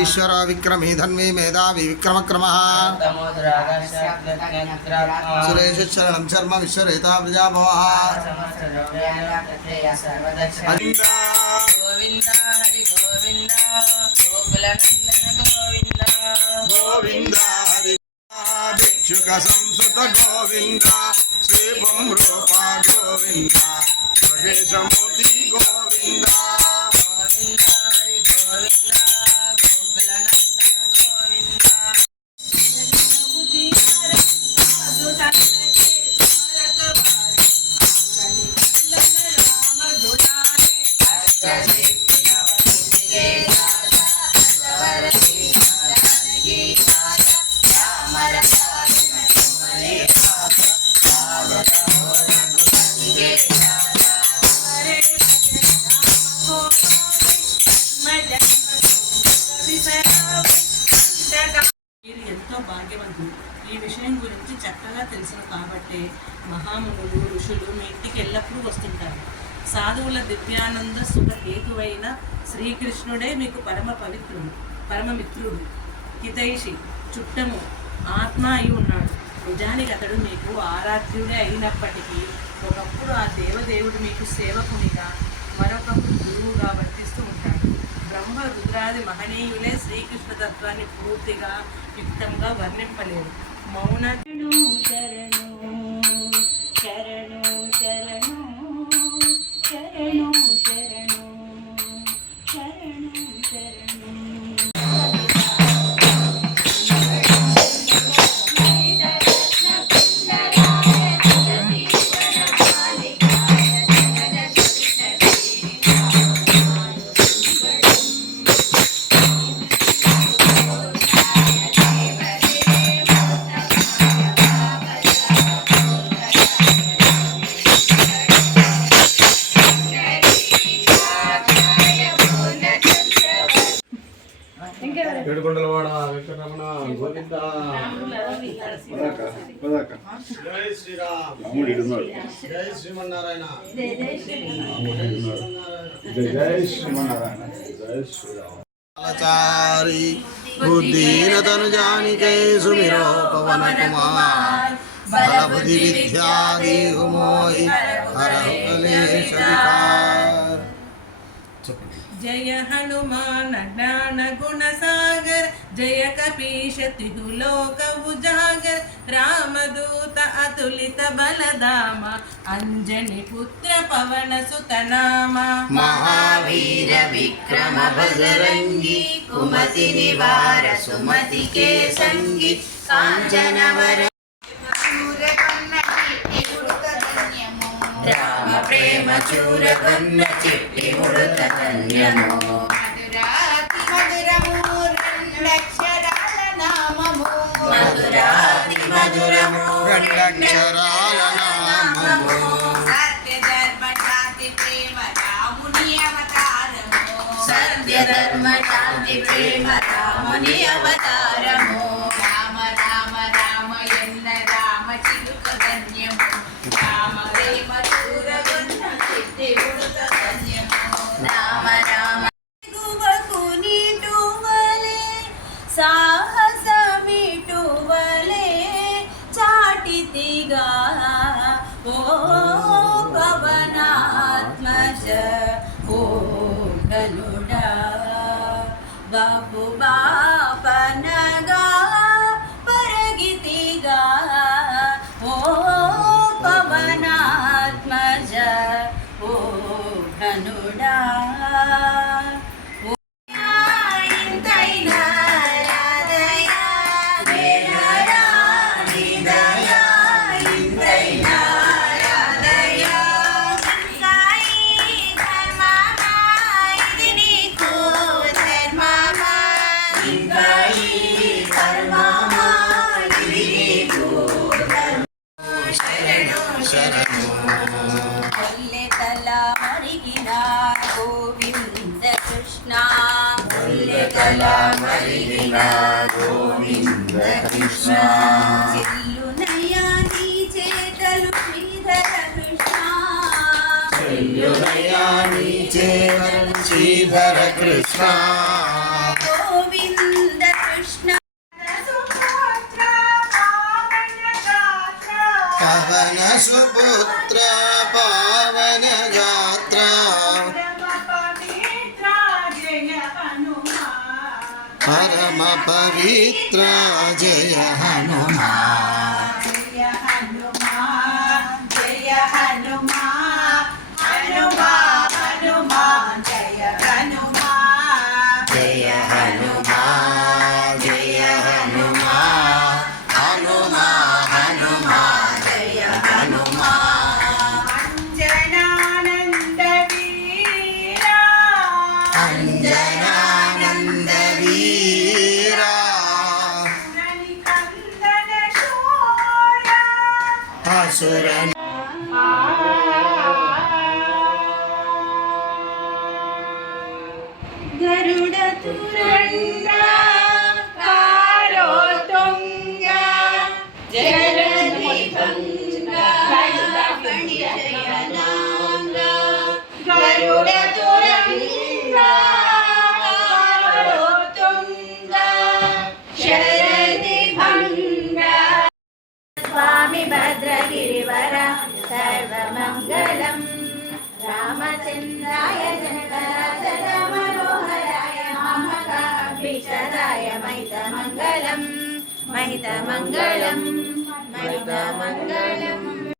ईश्वर विक्रमी धन्वी मेधावी विक्रमक्रमः सुरेश शरणं शर्म विश्वरेता प्रजाभवः गोविंद हरि गोविंद गोकुलनंदन गोविंद गोविंद हरि भिक्षुक संसुत गोविंद श्रीपं रूपा गोविंद महेशमूर्ति गोविंद गोविंद हरि गोविंद गोकुलनंदन गोविंद ఎంతో భాగ్యవంతులు. ఈ విషయం గురించి చక్కగా తెలుసును కాబట్టి మహామునులు ఋషులు మీ ఇంటికి ఎల్లప్పుడూ వస్తుంటారు. సాధువుల దివ్యానంద సుఖ హేతువైన శ్రీకృష్ణుడే మీకు పరమ పవిత్రుడు, పరమమిత్రుడు, హితైషి, చుట్టము, ఆత్మ అయి ఉన్నాడు. నిజానికి అతడు మీకు ఆరాధ్యుడే అయినప్పటికీ ఒకప్పుడు ఆ దేవదేవుడు మీకు సేవకునిగా, మరొకప్పుడు గురువుగా వర్తిస్తూ ఉంటాడు. బ్రహ్మ రుద్రాది మహనీయులే శ్రీకృష్ణ తత్వాన్ని పూర్తిగా యుక్తంగా వర్ణింపలేరు. మౌన శరణు శరణు శరణు శరణు శరణు శరణు శరణు ఏడుకొండలవాడ వెంకటరమణ గోవింద జై శ్రీరామ్ జై శ్రీమన్నారాయణ జై శ్రీమన్నారాయణ జై శ్రీరామ్ చారి బుద్ధీనతను జానికే సుమిరో పవన కుమార్ బల బుద్ధి విద్యా దేహు మోహి హరహు కలేశ వికార్. జయ హనుమాన్ జ్ఞాన గుణ సాగర్ జయ కపీశ తిహులోక ఉజాగర్ రామదూత అతులిత బలదామ అంజని పుత్ర పవన సుతనామ महावीर विक्रम बजरंगी कुमति निवार सुमति के संगी कांचनवर राम प्रेम चूर गन्न चिट्टी मुड़त धन्यमो मधुराति मधुरमूरक्षराल नाममो मधुराति రెండక్షరాల నామము सत्य धर्म शांति प्रेम रामुनि अवतारमो सत्य धर्म शांति प्रेम रामुनि अवतारमो राम राम राम एन्न राम चिलुक धन्यमो राम प्रेम चूर गन्न चिट्टी मुड़त धन्यमो राम राम गुवकुनि टुवले साहसमिटुवले चाटितिगा ओ पवनात्मज ओ गनुडा बापु बापनगा परगितिगा ओ पवनात्मज ओ गनुडा गोविंद कृष्णा गोविंद कृष्णा चिल्लुनया नी चेतलु श्रीधर कृष्णा చెల్లునయా నీ చేతను శ్రీధర కృష్ణ పవన సుపుత్ర పావన గాత్ర పరమ పవిత్ర జయ హనుమాన్ జయ హనుమాన్ జయ హనుమాన్ హనుమాన్ హనుమాన్ జయ హనుమాన్ జయ హనుమాన్ జయ హనుమాన్ హనుమాన్ హనుమాన్ జయ హనుమాన్ అంజనానంద వీరా అంజనానంద వీరా కందన శూరా అసుర గరుడ తురంగ కాలో తుంగ జగది భంగ పణిశయనాంగ గరుడ తురంగ కాలో తుంగ శరది భంగ స్వామి భద్రగిరివర సర్వమంగళం రామచంద్రాయ జనకరాజన మనోహరాయ మమకాభిషదాయ మహితమంగళం మహితమంగళం మహితమంగళం